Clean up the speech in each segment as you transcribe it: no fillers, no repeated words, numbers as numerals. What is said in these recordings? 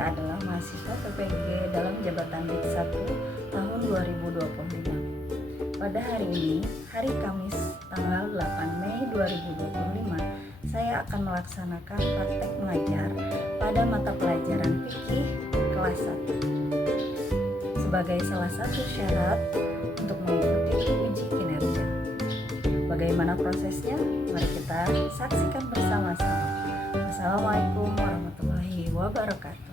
saya adalah mahasiswa PPG dalam jabatan Dik 1 tahun 2025. Pada hari ini, hari Kamis tanggal 8 Mei 2025, saya akan melaksanakan praktek mengajar pada mata pelajaran fikih kelas 1 sebagai salah satu syarat untuk mengikuti uji kinerja. Bagaimana prosesnya? Mari kita saksikan bersama-sama. Assalamualaikum warahmatullahi wabarakatuh.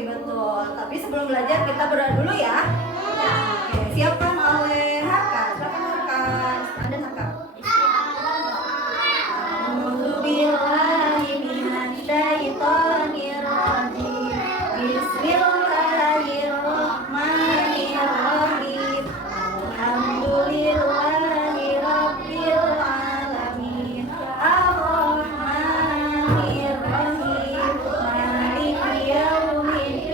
Betul, tapi sebelum belajar kita berdoa dulu ya. Oke, siapkan oleh Haka. Silakan Haka. Ada Haka. A'udzubillahi minasyaitonir rajim. Bismillahirrahmanirrahim. Alhamdulillahi rabbil alamin. Ar-Rahmanir Rahim. Maliki yaumiddin.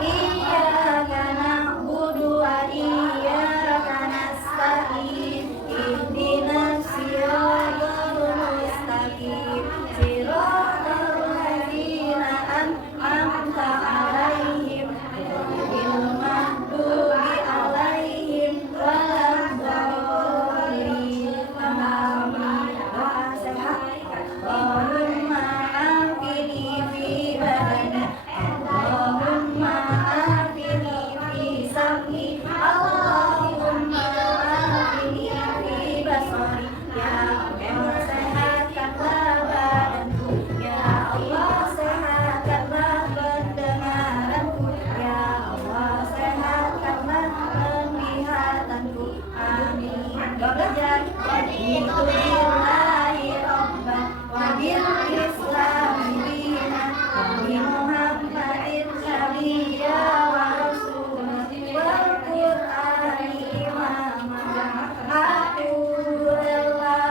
Iyyaka na'budu wa iyyaka nasta'in. Ihdinas siratal mustaqim. Siratal ladzina an'amta 'alaihim ghairil maghdubi 'alaihim waladdallin. Amin. Doa sehat. Allahumma afini fi badani. Allahumma afini fi sam'i. Allahumma afini fi basari. Ya Allah, sehatkanlah badanku. Ya Allah, sehatkanlah pendengaranku. Ya Allah, sehatkanlah penglihatanku. Amin. Doa belajar. Itu billahi rabban wa bil islami dinan wa bi Muhammadin nabiyya wa rasulah wal qur'ani imaman. Aku rela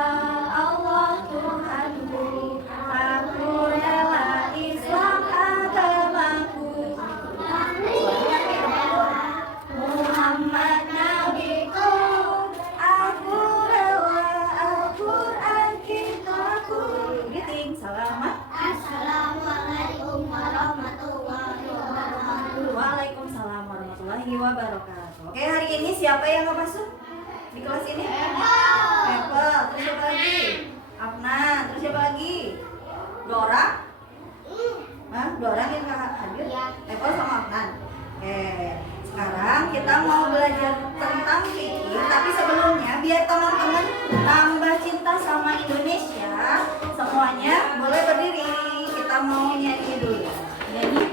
Allah Tuhanku, aku rela Islam agamaku, Muhammad nabiku, aku rela Al-Quran kitabku. Giting, selamat. Assalamualaikum warahmatullahi wabarakatuh. Waalaikumsalam warahmatullahi wabarakatuh. Oke, hari ini siapa yang nggak masuk di kelas ini? Apple. Terus siapa lagi? Afnan. Terus siapa lagi? Dora. Hah? Dora yang nggak hadir? Apple sama Afnan. Oke. Sekarang kita mau belajar tentang fikih, tapi sebelumnya biar teman-teman tambah cinta sama Indonesia, semuanya boleh berdiri. Kita mau nyanyi dulu. Nyanyi.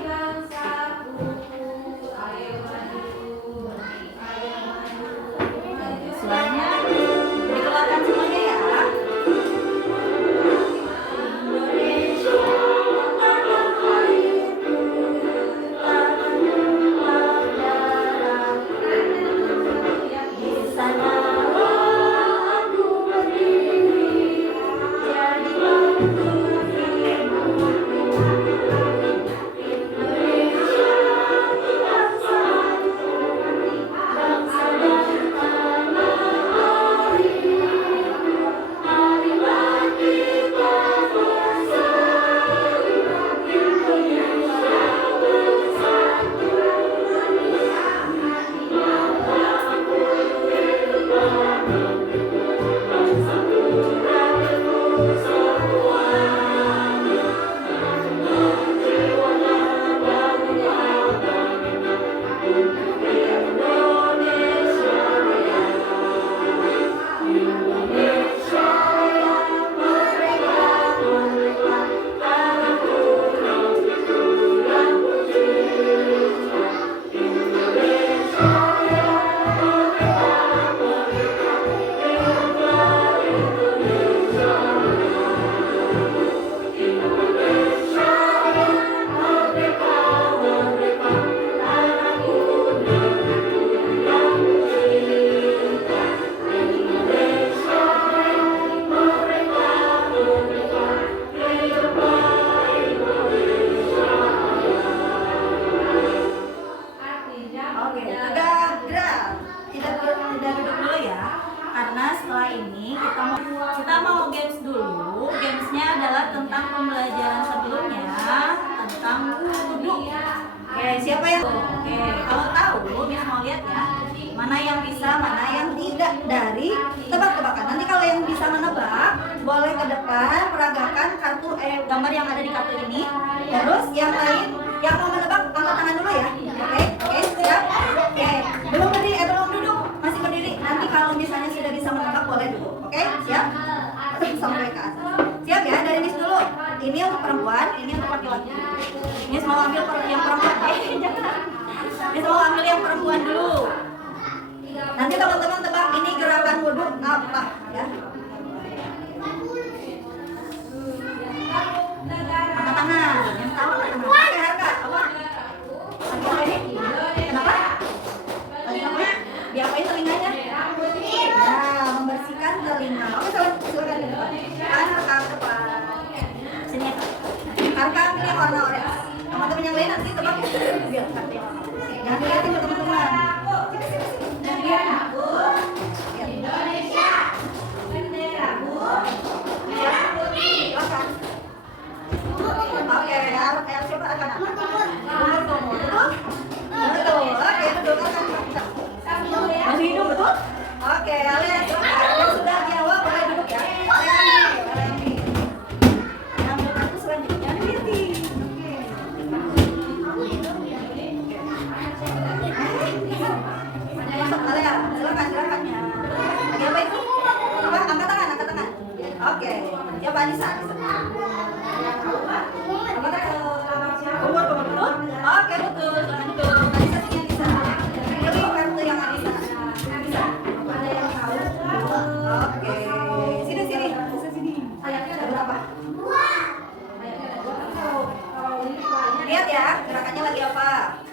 Suaranya dikeluarkan semuanya ya. Indonesia tanah airku, tanah darah. Di sana aku berdiri, jadi bangku hidupku. siapa yang? Oke, kalau tahu, Miss mau lihat ya. Mana yang bisa, mana yang tidak dari tebak-tebakan. Nanti kalau yang bisa menebak, boleh ke depan peragakan kartu gambar yang ada di kartu ini. Terus yang lain, yang mau menebak angkat tangan dulu ya. Oke, siap. Oke, belum berdiri, belum duduk, masih berdiri. Nanti kalau misalnya sudah bisa menebak, boleh duduk. Oke, siap. Sampai ke atas. Siap ya, dari Miss dulu. Ini untuk perempuan, ini untuk laki-laki. Miss mau ambil yang perempuan. Jangan. Miss mau ambil yang perempuan dulu. Nanti teman-teman tebak ini gerakan wudhu apa ya? Angkat tangan. Yang tahu angkat tangan. Oke, Harga. Apa? Kenapa? Kenapa? Diapain telinganya? Nah, membersihkan telinga. Oke, silakan ke depan. Harga ke depan. Sini. Harga ambil yang warna oranye. Teman-teman yang lain nanti tebak ya. Biar kartu yang warna oranye. Jangan dilihatin teman-teman. Indonesia, bendera putih. Oke, siapa akan? Betul? Betul. Oke, duduk akan. Masih hidup betul? Oke, kalian sudah jawab boleh duduk ya. Yang kartu selanjutnya Titi. Masuk kalian, silakan ya. Lagi apa itu? Apa? Angkat tangan. Oke, siapa Anissa? Angkat tangan. Umur betul? Oke, betul. Silakan duduk. Anissa sini Anissa. Pilih kartu yang Anissa. Bisa? Ada yang tahu? Oke, sini. Ada berapa? Lihat ya, gerakannya lagi apa?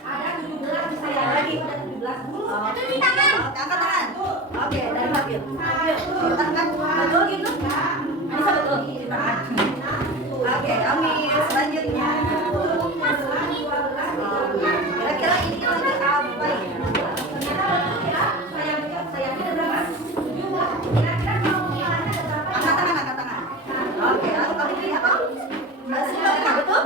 Ada 17 saya lagi. Angkat tangan. Oke, dari Fadil. Tangan. Betul gitu? Anissa betul. Tangan. Oke, ambil selanjutnya. Kira-kira ini lagi apa ya? Angkat tangan. Oke, lalu kamu pilih apa? Betul?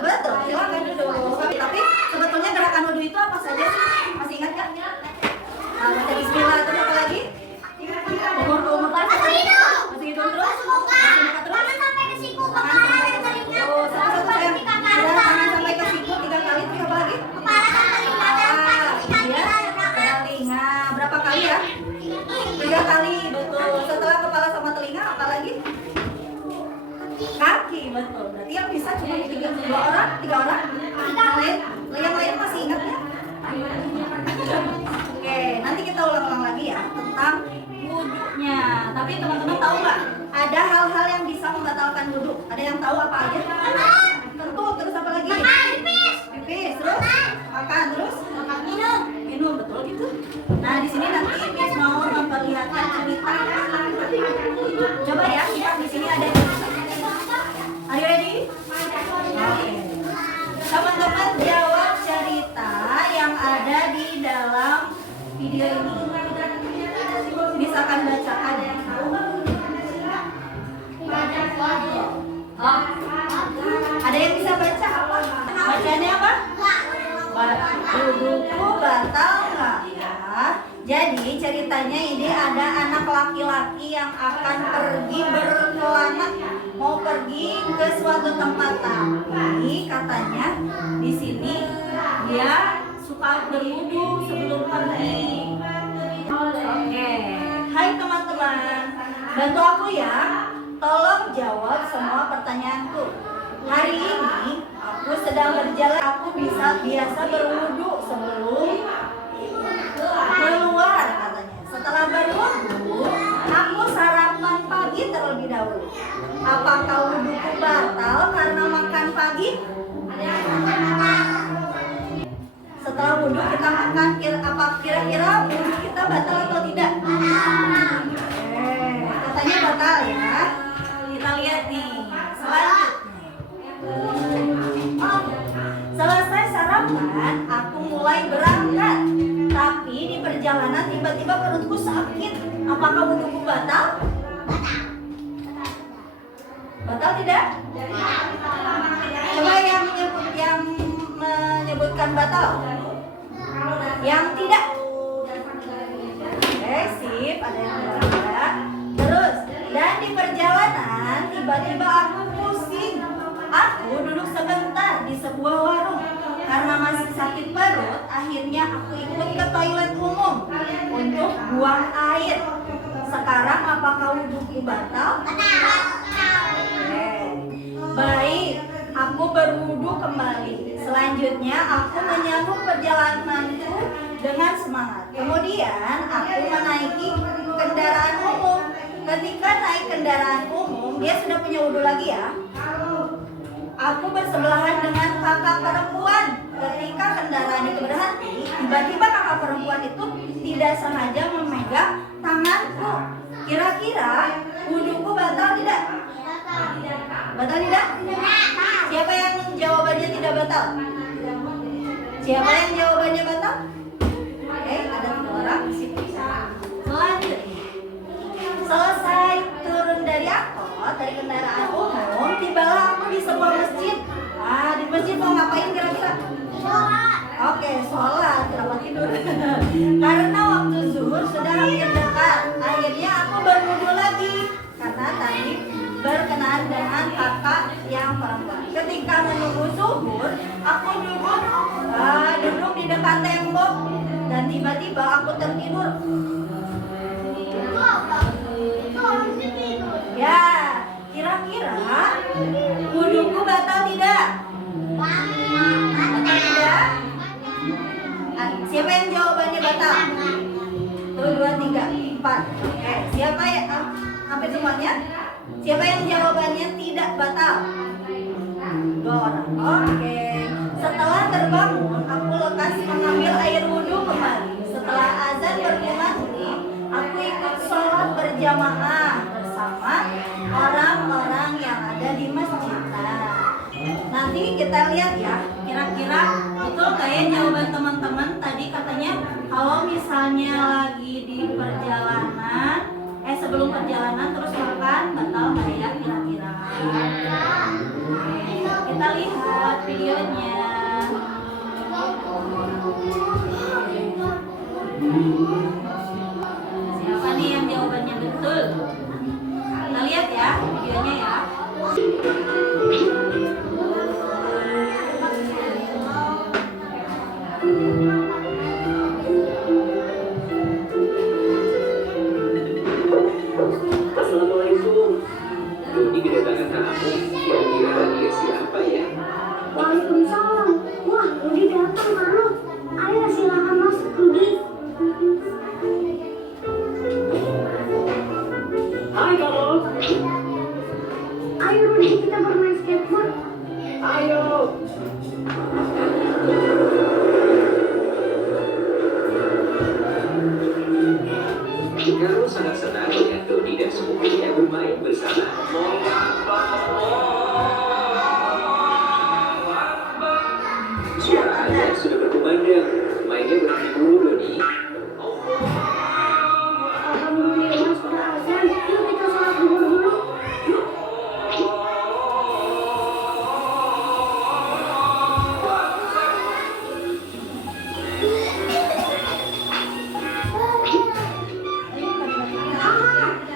Betul, silakan duduk. Tapi sebetulnya gerakan wudhu itu apa saja sih? Masih ingat kan? Baca bismillah, terus apa lagi? Umur lagi? Masih hidup terus? Masih muka terus? Tangan sampai ke siku, kepala ke telinga. Tangan sampai ke siku 3 kali, terus apa lagi? Kepala ke telinga, telinga. Berapa kali ya? 3 kali, betul. Setelah kepala sama telinga, apa lagi? Kaki, betul. Berarti yang bisa cuma 3 orang? Yang lain masih ingat ya? Oke, nanti kita ulang-ulang lagi ya tentang wudhunya. Tapi teman-teman tahu nggak? Ada hal-hal yang bisa membatalkan wudhu. Ada yang tahu apa aja? Tentu. Terus apa lagi? Pipis. Terus makan. Terus minum. Betul gitu. Nah, di sini nanti Miss mau memperlihatkan cerita. Coba ya, di sini ada yang bisa. Are you ready? Oke. Teman-teman jawab cerita yang ada di dalam video ini. Bisa akan bacakan ya. Ada yang bisa baca apa? Bacanya apa? Wudhuku batal nggak ya? Jadi ceritanya ini ada anak laki-laki yang akan pergi berkelana, mau pergi ke suatu tempat, tapi katanya di sini dia suka berwudhu sebelum pergi. Oke, hai teman-teman, bantu aku ya, tolong jawab semua pertanyaanku. Hari ini aku sedang berjalan, aku biasa berwudhu sebelum keluar katanya. Setelah berwudhu, aku sarapan pagi terlebih dahulu. Apakah wudhuku batal karena makan pagi? Setelah wudhu kita makan, kira-kira wudhu kita batal atau tidak? Katanya batal ya. Kita lihat nih selanjutnya. Selesai sarapan, aku mulai berangkat. Tapi di perjalanan tiba-tiba perutku sakit. Apakah wudhuku batal? Batal tidak? Coba yang menyebutkan akan batal? Yang tidak? Oke, sip. Ada yang bilang ya. Terus, dan di perjalanan tiba-tiba aku pusing. Aku duduk sebentar di sebuah warung. Karena masih sakit perut, akhirnya aku ikut ke toilet umum untuk buang air. Sekarang apakah wudhuku batal? Baik, aku berwudu kembali. Selanjutnya aku menyambung perjalananku dengan semangat. Kemudian aku menaiki kendaraan umum. Ketika naik kendaraan umum, dia sudah punya wudu lagi ya. Aku bersebelahan dengan kakak perempuan. Ketika kendaraan itu berhenti, tiba-tiba kakak perempuan itu tidak sengaja memegang tanganku. Kira-kira wuduku batal tidak? Batal tidak? Siapa yang jawabannya tidak batal? Siapa yang jawabannya batal? Oke, ada 3 orang. Selanjutnya, selesai turun dari angkot, dari kendaraan umum, tibalah aku di sebuah masjid. Di masjid mau ngapain kira-kira? Oke, sholat, kenapa tidur? Karena waktu zuhur sudah hampir dekat. Akhirnya aku berwudu lagi karena tadi berkenaan dengan kakak yang perempuan. Ketika menunggu zuhur, aku duduk di dekat tembok dan tiba-tiba aku tertidur. Ya, kira-kira wuduku batal tidak? Batal tidak? Siapa yang jawabannya batal? 1, 2, 3, 4. Oke, siapa yang hampir semuanya? Siapa yang jawabannya tidak batal? 2 orang. Oke. Setelah terbangun, aku lekas mengambil air wudhu kembali. Setelah azan berkumandang, aku ikut sholat berjamaah bersama orang-orang yang ada di masjid. Nanti kita lihat ya, kira-kira betul nggak ya jawaban teman-teman? Tadi katanya kalau misalnya lagi di perjalanan, sebelum perjalanan terus makan, batal nggak ya kira-kira? Kita lihat videonya. Siapa nih yang jawabannya betul? Kita lihat ya videonya ya. Assalamualaikum. Ini kedatangan tamu. Kira-kira dia siapa ya? Waalaikumsalam. Wah, Rudi datang, Manu. Ayo silakan masuk, Rudi. Hai kamu. Ayo Rudi, kita bermain skateboard. Ayo. Karo sangat senang melihat Dodi dan sepupunya bermain bersama. Suara azan sudah berkumandang. Mainnya berhenti dulu, Dodi. Alhamdulillah sudah azan. Yuk kita sholat zuhur dulu.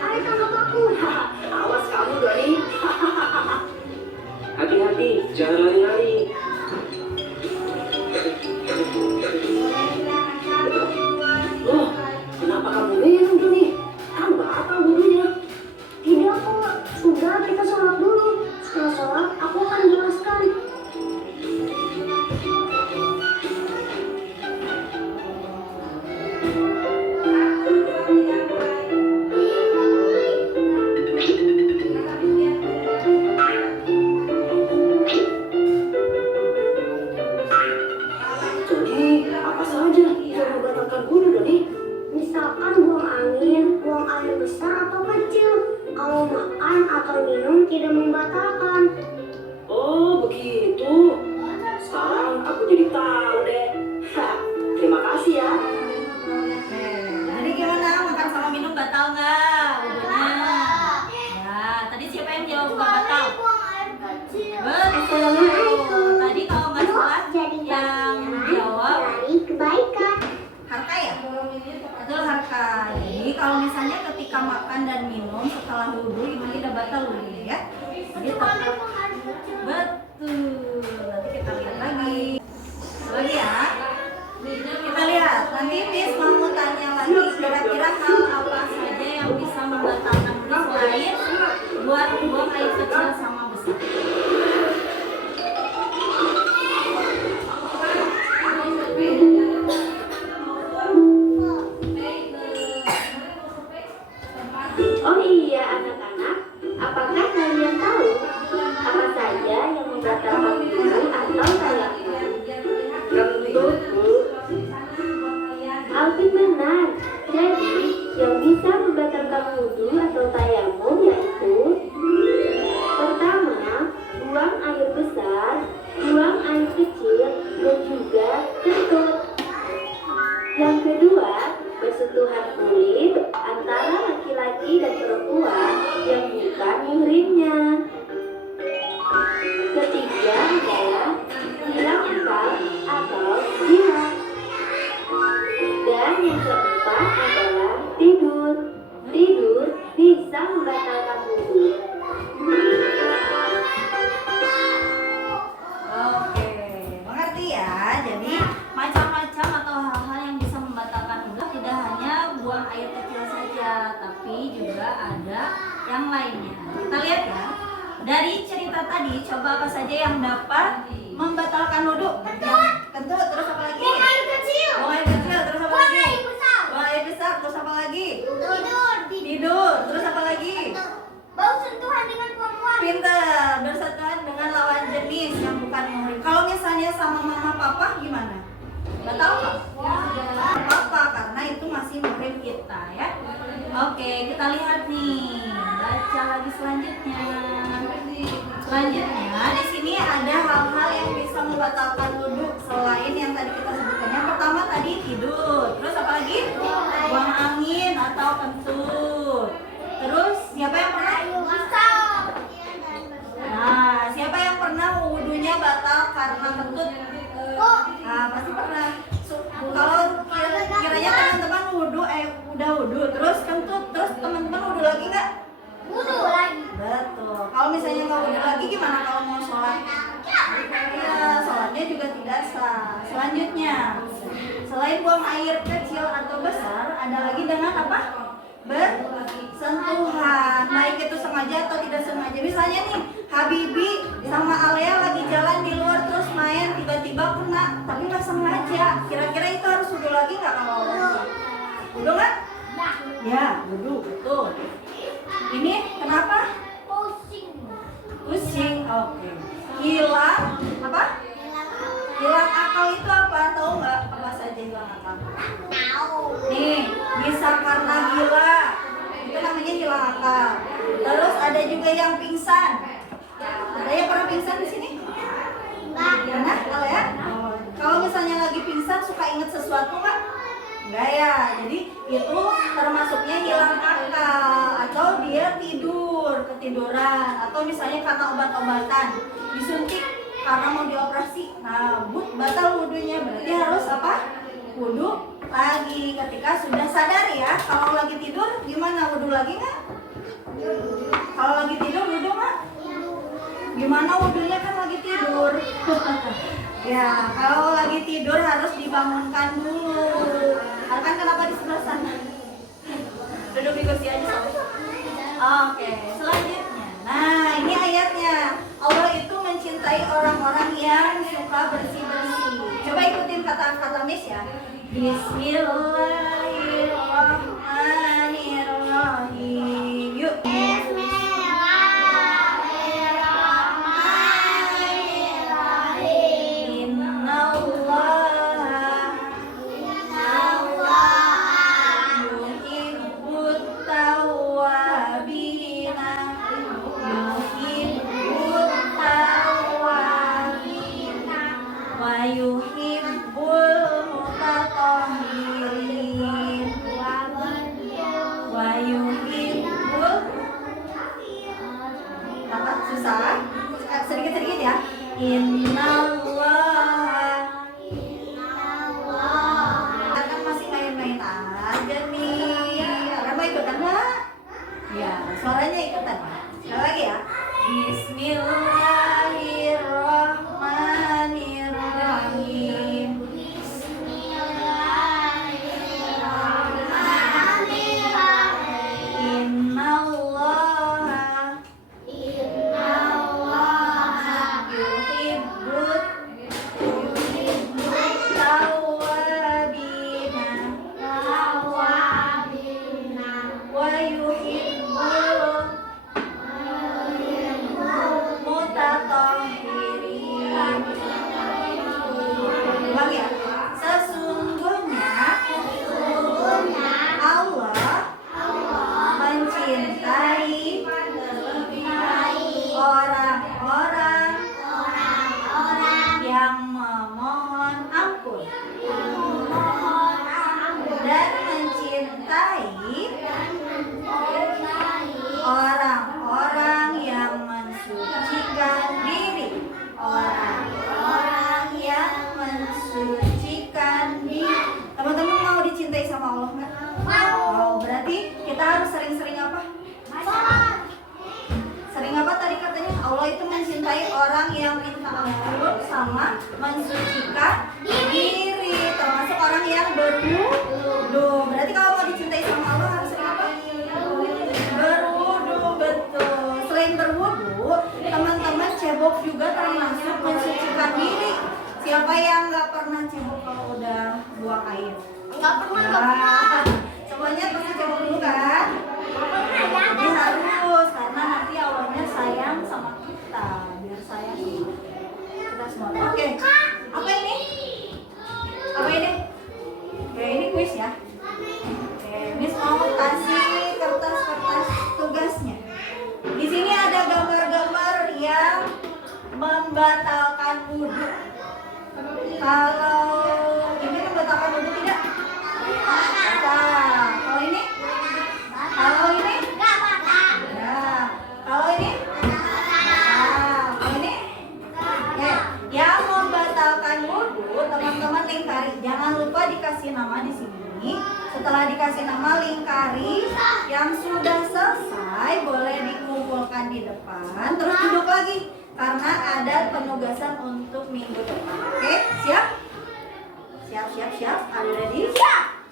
Ayo tangkap aku. Awas kamu, Dodi. Hati-hati, jangan lari-lari. Loh, kenapa kamu minum, Dodi? Kan batal wudunya. Tidak kok. Sudah, kita sholat dulu. Setelah sholat, aku akan jelaskan. Jadi, apa saja yang membatalkan wudu, Dodi? Misalkan buang angin, buang air besar atau kecil. Kalau makan atau minum tidak membatalkan. Oh, begitu. Sekarang aku jadi tahu deh. Terima kasih ya. Jadi gimana, makan sama minum batal nggak wudunya? Ya, tadi siapa yang jawab nggak batal? Buang air kecil. Betul. Tadi kalau nggak salah Jadi yang kalau misalnya ketika makan dan minum setelah wudhu itu tidak batal wudhunya ya. Jadi tetap betul. Nanti kita lihat lagi ya. Kita lihat. Nanti Miss mau tanya lagi kira-kira hal apa saja yang bisa membatalkan wudhu selain buang air kecil sama besar. Oh iya anak-anak, apakah kalian tahu apa saja yang membatalkan wudhu atau tayamum? Kentut, Bu. Alvin benar. Jadi yang bisa membatalkan wudhu atau tayamum yaitu pertama, buang air besar, buang air kecil, dan juga kentut. Yang kedua, bersentuhan kulit antara laki-laki dan perempuan yang bukan muhrimnya. Ketiga adalah hilang akal atau gila. Dan yang keempat adalah tidur. Tidur bisa membatalkan wudhu. Oke, mengerti ya. Jadi macam-macam atau hal-hal yang bisa membatalkan wudhu tidak hanya buang air kecil saja, tapi juga ada yang lainnya. Kita lihat ya. Dari cerita tadi, coba apa saja yang dapat membatalkan wudhu? Kentut, terus apa lagi? Buang air kecil. Buang air kecil, terus apa lagi? besar. Buang air besar, terus apa lagi? Tidur. Tidur, terus apa lagi? Bau sentuhan dengan perempuan. Pinter, bersentuhan dengan lawan jenis yang bukan muhrim. Kalau misalnya sama mama papa gimana? Batal nggak? Papa, karena itu masih muhrim kita ya. Oke, kita lihat nih. Baca lagi selanjutnya. Selanjutnya di sini ada hal-hal yang bisa membatalkan wudhu selain yang tadi kita sebutkan. Yang pertama tadi tidur, terus apa lagi? Buang angin atau kentut. Terus siapa yang pernah? Nah, siapa yang pernah wudhunya batal karena kentut? Nah, pasti pernah. Kalau kiranya teman-teman udah wudhu, terus kentut, terus teman-teman wudhu lagi nggak? Wudhu lagi. Betul. Kalau misalnya nggak wudhu lagi gimana kalau mau sholat? Ya, sholatnya juga tidak sah. Selanjutnya, selain buang air kecil atau besar, ada lagi dengan apa? Bersentuhan, baik itu sengaja atau tidak sengaja. Misalnya nih, Habibi sama Alea lagi jalan di luar terus main, tiba-tiba kena, tapi nggak sengaja. Kira-kira itu harus wudhu lagi nggak kalau wudhu nggak? Ya, wudhu, betul. Ini kenapa? Pusing, oke. Hilang apa? Hilang akal itu apa? Tahu nggak apa saja hilang akal? Nih, bisa karena gila, itu namanya hilang akal. Terus ada juga yang pingsan. Ada yang pernah pingsan di sini? Pernah? Kalau ya? Kalau misalnya lagi pingsan suka inget sesuatu nggak? Enggak ya. Jadi itu termasuknya hilang akal atau dia ketiduran atau misalnya karena obat-obatan disuntik karena mau dioperasi. Nah, batal wudhunya, berarti harus apa? Wudhu lagi ketika sudah sadar ya. Kalau lagi tidur gimana, wudhu lagi nggak? Kalau lagi tidur wudhu nggak? Gimana wudhunya, kan lagi tidur. Ya, kalau lagi tidur harus dibangunkan dulu. Kan kenapa di sebelah sana? Duduk di kursi aja soalnya. Oke, selanjutnya. Nah, ini ayatnya. Allah itu mencintai orang-orang yang suka bersih-bersih. Coba ikutin kata-kata Miss ya. Bismillahirrahmanirrahim. Yuk. ikutan. Sekali lagi ya. Bismillahirrahmanirrahim. Innallaha yuhibbut tawwabina wa yuhibbul mutatahhirin. Ulang ya. Sesungguhnya Allah mencintai orang-orang yang memohon ampun dan mencintai orang-orang yang mensucikan diri. Orang-orang yang mensucikan diri. Teman-teman mau dicintai sama Allah nggak? Mau. Berarti kita harus sering-sering apa? Sering apa tadi katanya? Allah itu mencintai orang yang minta ampun sama mensucikan diri, termasuk orang yang berwudu. Berarti kalau mau dicintai sama Allah harus sering apa? Berwudu, betul. Selain berwudu, teman-teman cebok juga termasuk mensucikan diri. Siapa yang nggak pernah cebok kalau udah buang air? Nggak pernah. Semuanya pasti cebok dulu kan? Jadi harus, karena nanti Allahnya sayang sama kita, biar sayang sama kita semua. Oke, apa ini? Apa ini? Oke, ini kuis ya. Oke, Miss mau kasih kertas-kertas tugasnya. Di sini ada gambar-gambar yang membatalkan wudhu. Kalau ini membatalkan wudhu tidak? Batal. Kalau ini? Kalau ini? Nggak batal. Nah, kalau ini? Nah, kalau ini? Ya, yang membatalkan wudhu, teman-teman lingkari. Jangan lupa dikasih nama di sini. Setelah dikasih nama, lingkari. Yang sudah selesai boleh dikumpulkan di depan. Terus duduk lagi, karena ada penugasan untuk minggu depan. Oke, siap? Siap. Are you ready? Siap.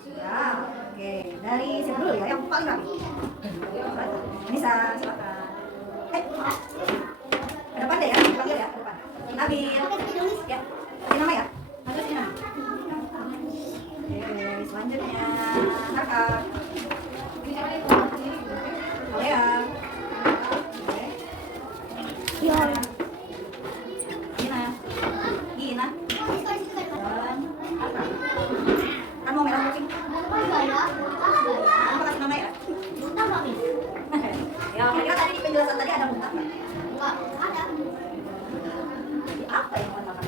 Oke, dari siapa dulu ya? Yang paling rapi. Nisa, silakan. Ke depan deh ya, dipanggil ya, ke depan. Nabil. Ya, kasih nama ya. Kasih nama. Oke, selanjutnya Raka. Alea. Oke. Gina. Dan Raka. Kan mau merah kucing. Kamu kasih nama ya? Ya, kira tadi di penjelasan tadi ada muntah nggak? Apa yang mau makan?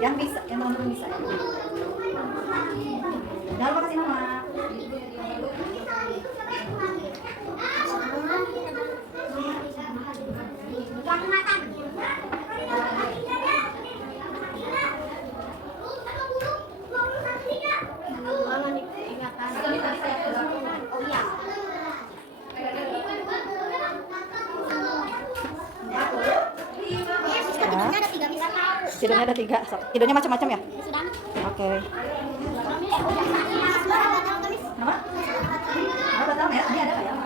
Yang bisa, yang teman-teman bisa. Jangan lupa kasih nama. Tidurnya ada 3. Tidurnya macam-macam ya? Oke. Nama? Nama batal ya? Ini ada nggak ya?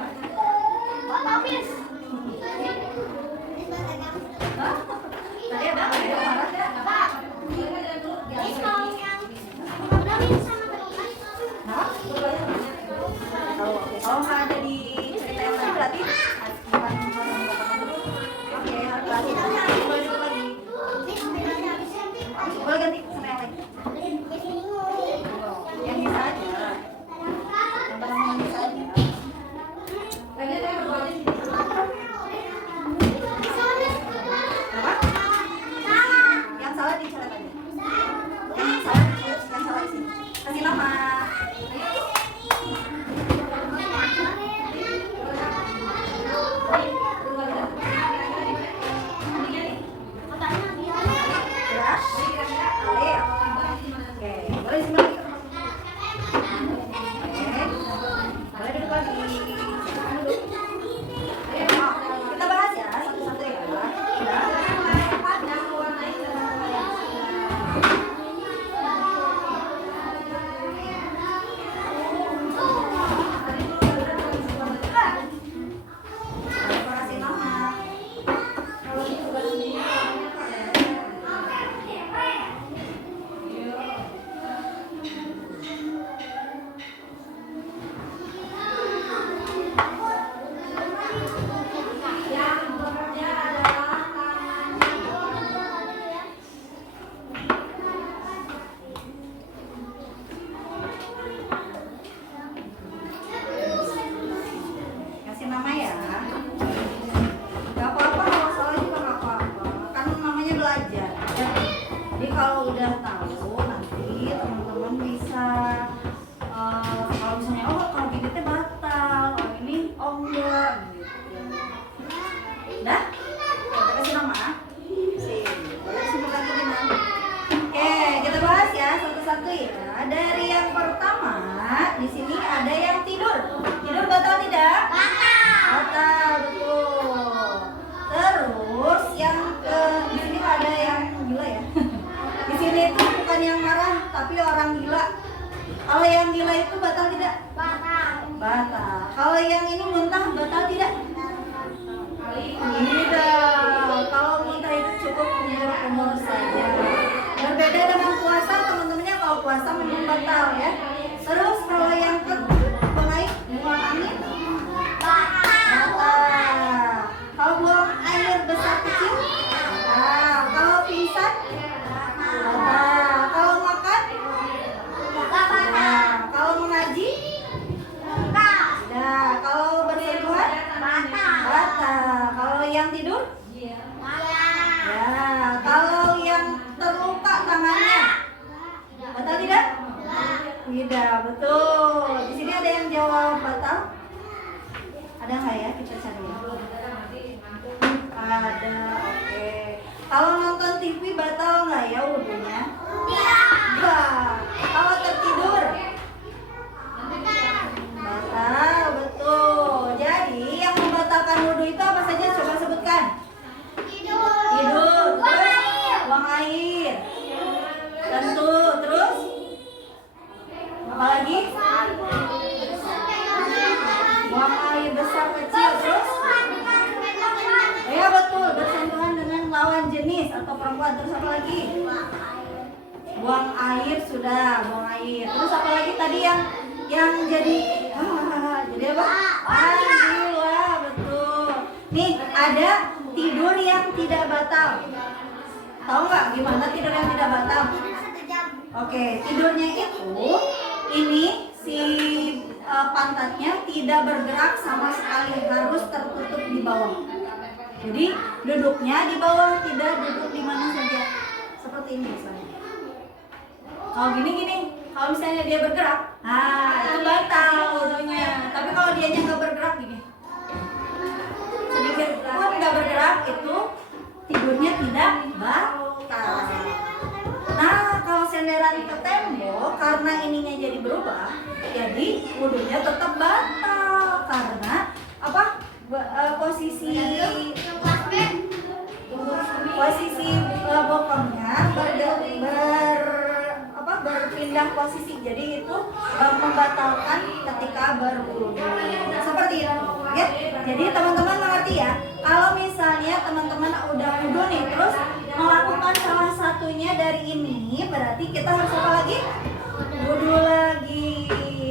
Tadi ada nggak ya? Kalau nggak ada di cerita yang tadi berarti bukan oke, harus lagi. Boleh ganti sama yang lain. Yang bisa aja. Yang bisa aja. Kalau yang ini muntah batal tidak? Tidak. Kalau muntah itu cukup umur saja. Berbeda dengan puasa, teman-temannya kalau puasa memang batal ya. Terus kalau yang buang angin batal. Kalau buang air besar kecil batal. Kalau pingsan batal. Kalau makan batal. Kalau mengaji batal. Kalau bersentuhan batal. Kalau yang tidur ya. Kalau yang terluka tangannya batal tidak? Tidak, betul. Di sini ada yang jawab batal? Ada nggak ya? Kita cari ya. Ada, oke. Kalau nonton TV batal nggak ya wudhunya? Enggak. Kalau tertidur? Batal, betul. Jadi yang membatalkan wudhu itu apa saja? Coba sebutkan. Tidur, terus buang air. Tentu, terus apa lagi? Buang air besar kecil, terus ya betul, bersentuhan dengan lawan jenis atau perempuan. Terus apa lagi? Buang air sudah, buang air. Terus apa lagi tadi yang jadi apa? Gila, betul. Nih ada tidur yang tidak batal. Tahu nggak gimana tidur yang tidak batal? Oke, tidurnya itu ini si pantatnya tidak bergerak sama sekali, harus tertutup di bawah. Jadi duduknya di bawah, tidak duduk di mana saja. Seperti ini misalnya. Kalau gini, kalau misalnya dia bergerak, itu batal wudhunya. Tapi kalau dianya nggak bergerak gini, sedikit pun nggak bergerak, itu tidurnya tidak batal. Nah, kalau senderan ke tembok karena ininya jadi berubah, jadi wudhunya tetap batal karena apa? Posisi bokongnya berpindah posisi, jadi itu membatalkan ketika berwudhu. Seperti itu, ya. Jadi teman-teman mengerti ya. Kalau misalnya teman-teman udah wudhu nih, terus melakukan salah satunya dari ini, berarti kita harus apa lagi? Wudhu lagi.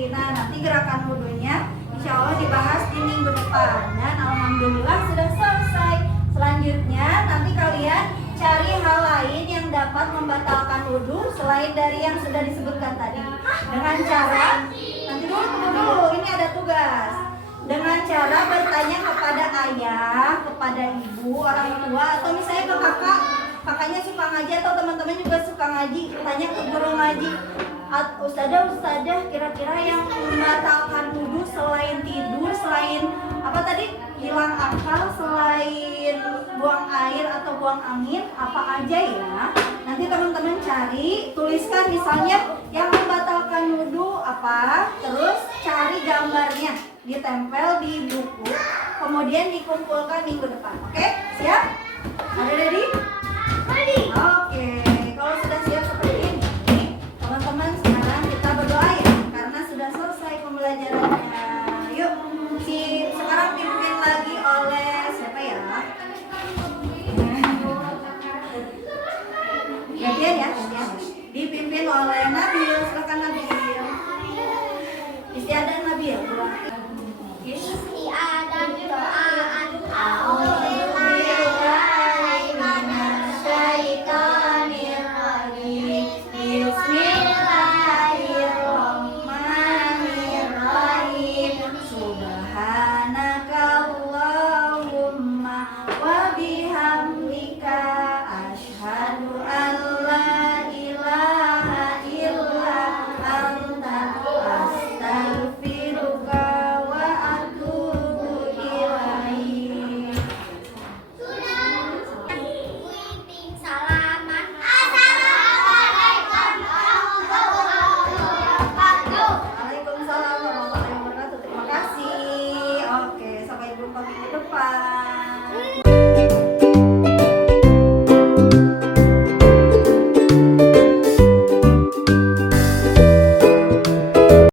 Nah, nanti gerakan wudhunya insya Allah dibahas di minggu depan. Dan alhamdulillah sudah selesai. Selanjutnya nanti kalian cari hal lain yang dapat membatalkan wudhu selain dari yang sudah disebutkan tadi. Dengan cara, nanti tunggu dulu, ini ada tugas. Dengan cara bertanya kepada ayah, kepada ibu, orang tua, atau misalnya ke kakak. Kakaknya suka ngaji atau teman-teman juga suka ngaji, tanya ke guru ngaji. Ustazah, kira-kira yang membatalkan wudhu selain tidur, selain apa tadi? Hilang akal, selain buang air atau buang angin, apa aja ya? Nanti teman-teman cari, tuliskan misalnya yang membatalkan wudhu apa, terus cari gambarnya, ditempel di buku, kemudian dikumpulkan minggu depan. Oke? Siap?